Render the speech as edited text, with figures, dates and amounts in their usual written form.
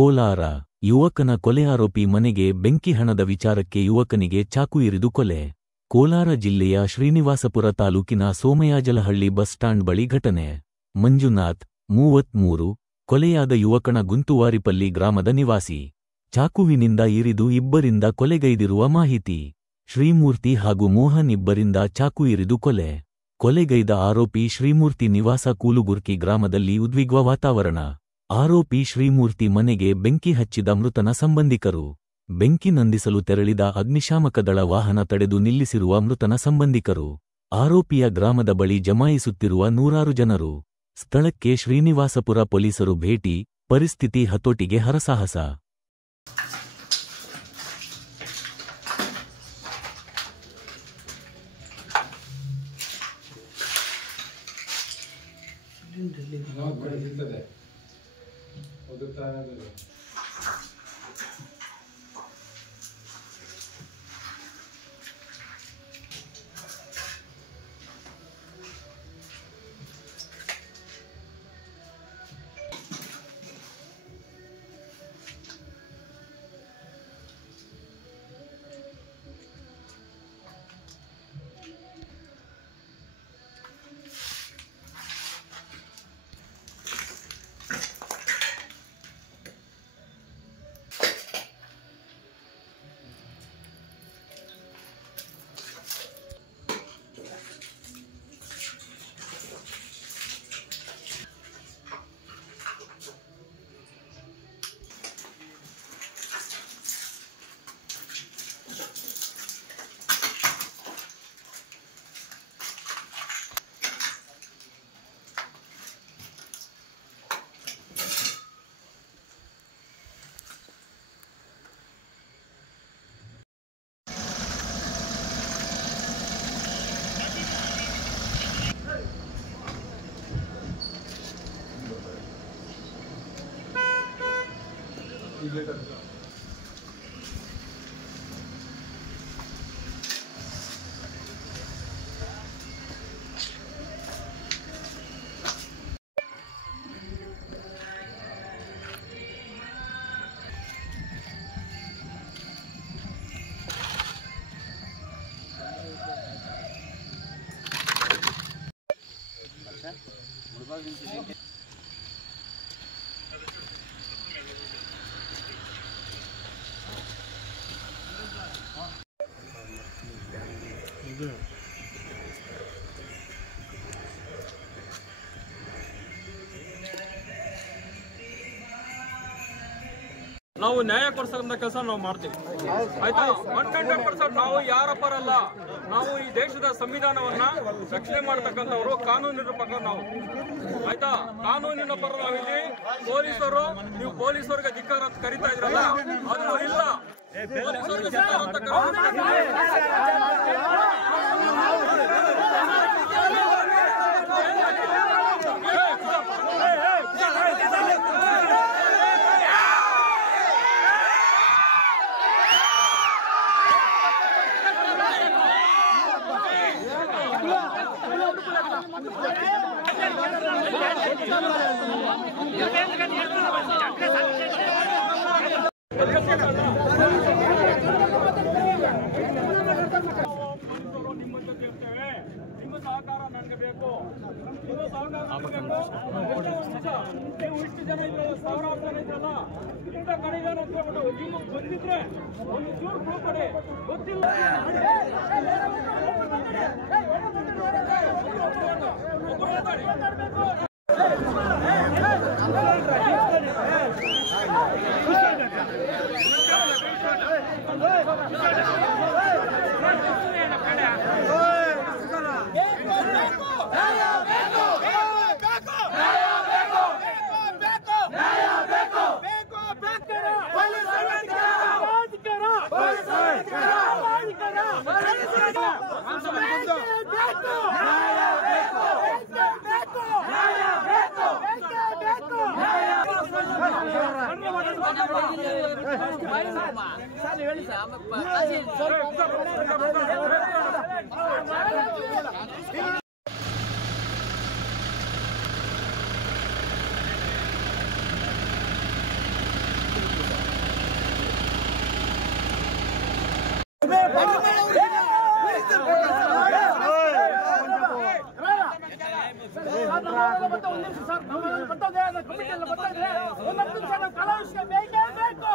ಕೋಲಾರ ಯುವಕನ ಕೊಲೆ ಆರೋಪಿ ಮನೆಗೆ ಬೆಂಕಿ ಹಣದ ವಿಚಾರಕ್ಕೆ ಯುವಕನಿಗೆ ಚಾಕು ಇರಿದು ಕೊಲೆ. ಕೋಲಾರ ಜಿಲ್ಲೆಯ ಶ್ರೀನಿವಾಸಪುರ ತಾಲೂಕಿನ ಸೋಮಯಾಜಲಹಳ್ಳಿ ಬಸ್ ಸ್ಟಾಂಡ್ ಬಳಿ ಘಟನೆ. ಮಂಜುನಾಥ್ 33 ಕೊಲೆಯಾದ ಯುವಕನ ಗುಂತುವಾರಿಪಲ್ಲಿ ಗ್ರಾಮದ ನಿವಾಸಿ. ಚಾಕುವಿನಿಂದ ಇರಿದು ಇಬ್ಬರಿಂದ ಕೊಲೆಗೈದಿರುವ ಮಾಹಿತಿ. ಶ್ರೀಮೂರ್ತಿ ಹಾಗೂ ಮೋಹನ್ ಇಬ್ಬರಿಂದ ಚಾಕು ಇರಿದು ಕೊಲೆ. ಕೊಲೆಗೈದ ಆರೋಪಿ ಶ್ರೀಮೂರ್ತಿ ನಿವಾಸ ಕೂಲುಗುರ್ಕಿ ಗ್ರಾಮದಲ್ಲಿ ಉದ್ವಿಗ್ನ ವಾತಾವರಣ. ಆರೋಪಿ ಶ್ರೀಮೂರ್ತಿ ಮನೆಗೆ ಬೆಂಕಿ ಹಚ್ಚಿದ ಮೃತನ ಸಂಬಂಧಿಕರು. ಬೆಂಕಿ ನಂದಿಸಲು ತೆರಳಿದ ಅಗ್ನಿಶಾಮಕ ದಳ ವಾಹನ ತಡೆದು ನಿಲ್ಲಿಸಿರುವ ಮೃತನ ಸಂಬಂಧಿಕರು. ಆರೋಪಿಯ ಗ್ರಾಮದ ಬಳಿ ಜಮಾಯಿಸುತ್ತಿರುವ ನೂರಾರು ಜನರು. ಸ್ಥಳಕ್ಕೆ ಶ್ರೀನಿವಾಸಪುರ ಪೊಲೀಸರು ಭೇಟಿ, ಪರಿಸ್ಥಿತಿ ಹತೋಟಿಗೆ ಹರಸಾಹಸ. ನಾವು ನ್ಯಾಯ ಕೊಡಿಸೋಂಥ ಕೆಲಸ ನಾವು ಮಾಡ್ತೀವಿ, ಆಯ್ತಾ. 100% ನಾವು ಯಾರ ಪರಲ್ಲ. ನಾವು ಈ ದೇಶದ ಸಂವಿಧಾನವನ್ನ ರಕ್ಷಣೆ ಮಾಡತಕ್ಕಂಥವ್ರು, ಕಾನೂನಿನ ಪ್ರಕಾರ ನಾವು, ಆಯ್ತಾ. ಕಾನೂನಿನ ಪರ ನಾವಿಲ್ಲಿ. ಪೊಲೀಸರು, ನೀವು ಪೊಲೀಸರಿಗೆ ಧಿಕ್ಕಾರ ಅಂತ ಕರಿತಾ ಇದ್ರಲ್ಲ, ಅದು ಇಲ್ಲ. ಪೊಲೀಸರಿಗೆ ಧಿಕ್ಕಾರ ಅಂತ ನಿಮ್ಮ ಸಹಕಾರ ನನಗೆ ಬೇಕು. ನಿಮ್ಮ ಸಹಕಾರ ನೀವು ಇಷ್ಟು ಜನ ಇದ್ರಲ್ಲ, ಸಾವಿರಾರು ಜನ ಇದ್ರಲ್ಲ, ಇಂಥ ಕಡೆಗೆ ಅಂತ ಹೇಳ್ಬಿಟ್ಟು ನೀವು ಬಂದಿದ್ರೆ ಒಂದು ಚೂರು ಪ್ರೂಫ್ ಕೊಡಿ. ಗೊತ್ತಿಲ್ಲ ಕಮಿಟಿ ಎಲ್ಲ ಬರ್ತಾ ಇದ್ರೆ 1 ನಿಮಿಷ ನಾವು ಕಾಲಾವಕಾಶ ಬೇಕೇ ಬೇಕು.